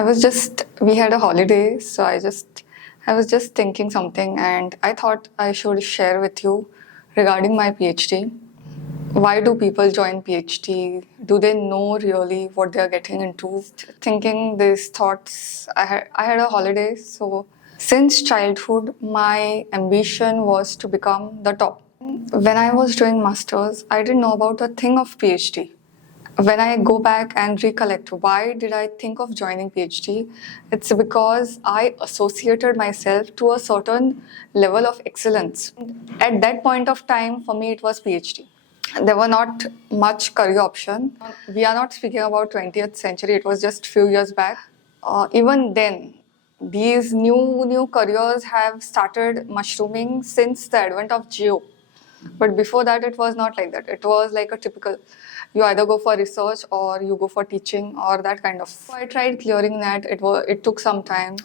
We had a holiday, so I was just thinking something and I thought I should share with you regarding my PhD. Why do people join PhD? Do they know really what they are getting into? Thinking these thoughts, I had a holiday, so since childhood, my ambition was to become the top. When I was doing masters, I didn't know about the thing of PhD. When I go back and recollect why did I think of joining PhD, it's because I associated myself to a certain level of excellence. At that point of time, for me, it was PhD. There were not much career option. We are not speaking about 20th century. It was just few years back. Even then, these new careers have started mushrooming since the advent of geo. But before that, it was not like that. It was like a typical, you either go for research or you go for teaching or that kind of. So I tried clearing that. It took some time.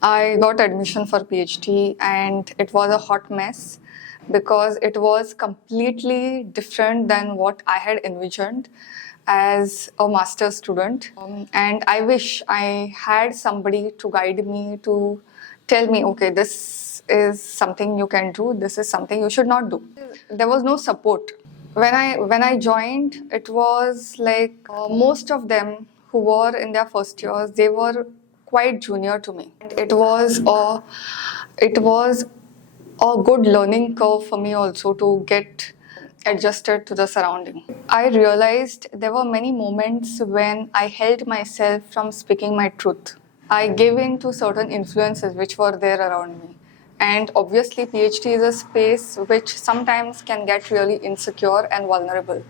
I got admission for PhD and it was a hot mess because it was completely different than what I had envisioned as a master's student. And I wish I had somebody to guide me, to tell me, okay, this is something you can do, this is something you should not do. There was no support. When I joined, it was like most of them who were in their first years, they were quite junior to me. It was a good learning curve for me also to get adjusted to the surrounding. I realized there were many moments when I held myself from speaking my truth. I gave in to certain influences which were there around me. And obviously, PhD is a space which sometimes can get really insecure and vulnerable.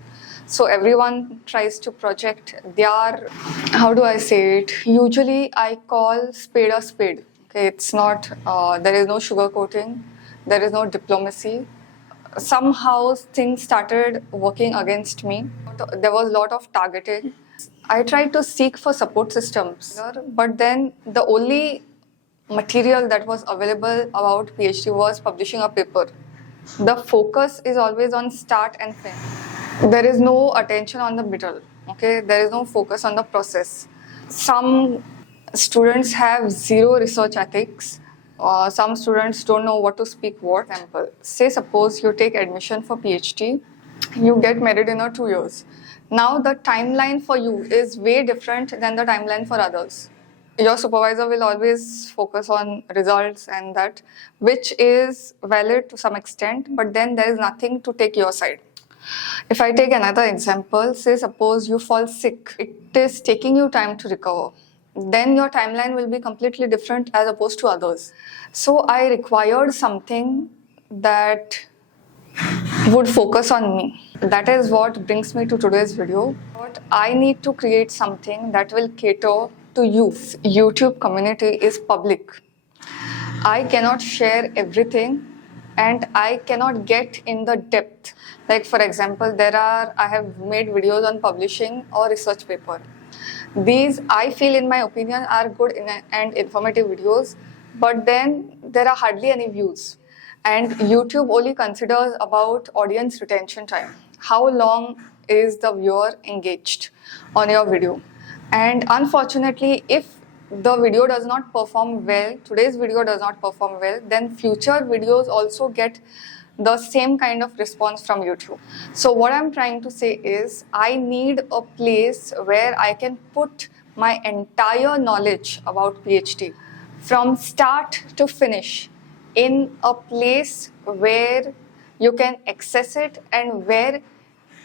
So everyone tries to project their, how do I say it? Usually I call spade a spade. Okay, it's not, there is no sugarcoating, there is no diplomacy. Somehow things started working against me. There was a lot of targeting. I tried to seek for support systems, but then the only material that was available about PhD was publishing a paper. The focus is always on start and finish. There is no attention on the middle. Okay, there is no focus on the process. Some students have zero research ethics. Some students don't know what to speak what. Example, say suppose you take admission for PhD, you get married in 2 years. Now the timeline for you is way different than the timeline for others. Your supervisor will always focus on results and that, which is valid to some extent, but then there is nothing to take your side. If I take another example, say suppose you fall sick, it is taking you time to recover. Then your timeline will be completely different as opposed to others. So I required something that would focus on me. That is what brings me to today's video. But I need to create something that will cater to you. YouTube community is public. I cannot share everything and I cannot get in the depth. Like for example, I have made videos on publishing or research paper. These, I feel in my opinion, are good and informative videos, but then there are hardly any views. And YouTube only considers about audience retention time. How long is the viewer engaged on your video? And unfortunately, if the video does not perform well, today's video does not perform well, then future videos also get the same kind of response from YouTube. So what I'm trying to say is I need a place where I can put my entire knowledge about PhD from start to finish in a place where you can access it and where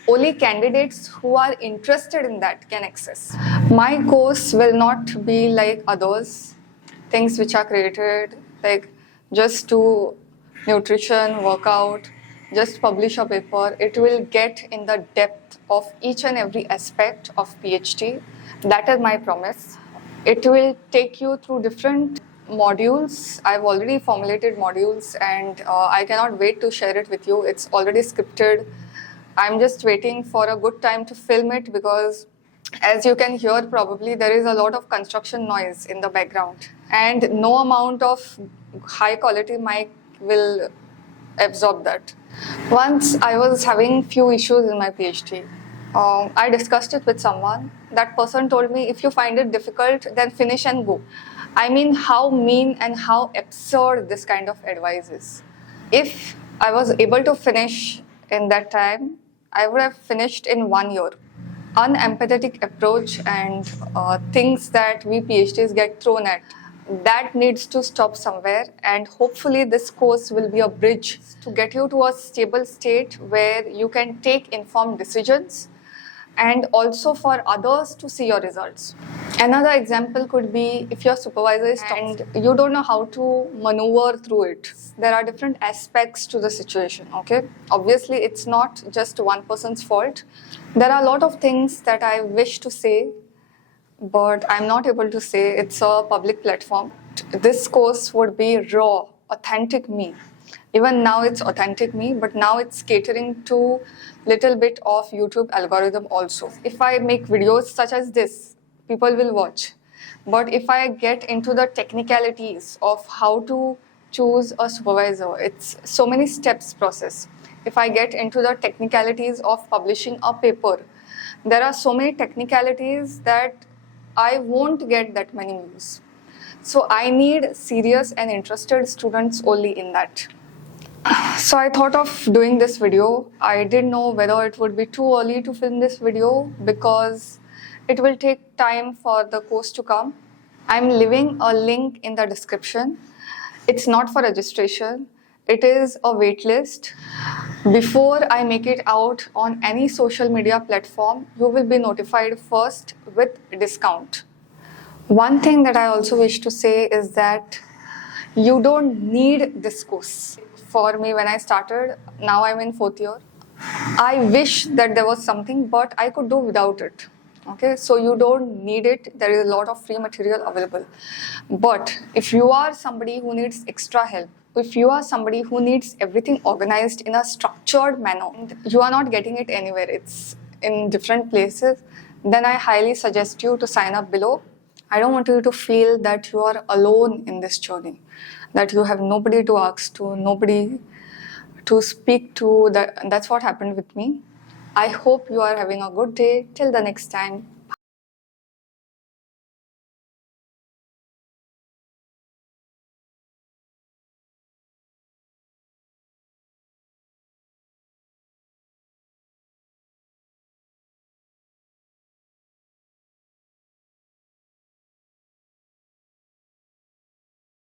only candidates who are interested in that can access. My course will not be like others, things which are created like just to nutrition, workout, just publish a paper. It will get in the depth of each and every aspect of PhD. That is my promise. It will take you through different modules. I've already formulated modules and I cannot wait to share it with you. It's already scripted. I'm just waiting for a good time to film it because as you can hear probably there is a lot of construction noise in the background and no amount of high quality mic will absorb that. Once I was having few issues in my PhD. I discussed it with someone. That person told me, if you find it difficult, then finish and go. I mean, how mean and how absurd this kind of advice is. If I was able to finish in that time, I would have finished in 1 year. Unempathetic approach and things that we PhDs get thrown at, that needs to stop somewhere, and hopefully this course will be a bridge to get you to a stable state where you can take informed decisions and also for others to see your results. Another example could be if your supervisor is and you don't know how to maneuver through it. There are different aspects to the situation, okay? Obviously, it's not just one person's fault. There are a lot of things that I wish to say, but I'm not able to say. It's a public platform. This course would be raw, authentic me. Even now it's authentic me, but now it's catering to little bit of YouTube algorithm also. If I make videos such as this, people will watch. But if I get into the technicalities of how to choose a supervisor, it's so many steps process. If I get into the technicalities of publishing a paper, there are so many technicalities that I won't get that many views. So I need serious and interested students only in that. So I thought of doing this video. I didn't know whether it would be too early to film this video because it will take time for the course to come. I'm leaving a link in the description. It's not for registration. It is a wait list. Before I make it out on any social media platform, you will be notified first with discount. One thing that I also wish to say is that you don't need this course. For me, when I started, now I'm in 4th year. I wish that there was something, but I could do without it. Okay, so you don't need it. There is a lot of free material available. But if you are somebody who needs extra help, if you are somebody who needs everything organized in a structured manner, and you are not getting it anywhere, it's in different places, then I highly suggest you to sign up below. I don't want you to feel that you are alone in this journey, that you have nobody to ask to, nobody to speak to. That's what happened with me. I hope you are having a good day. Till the next time.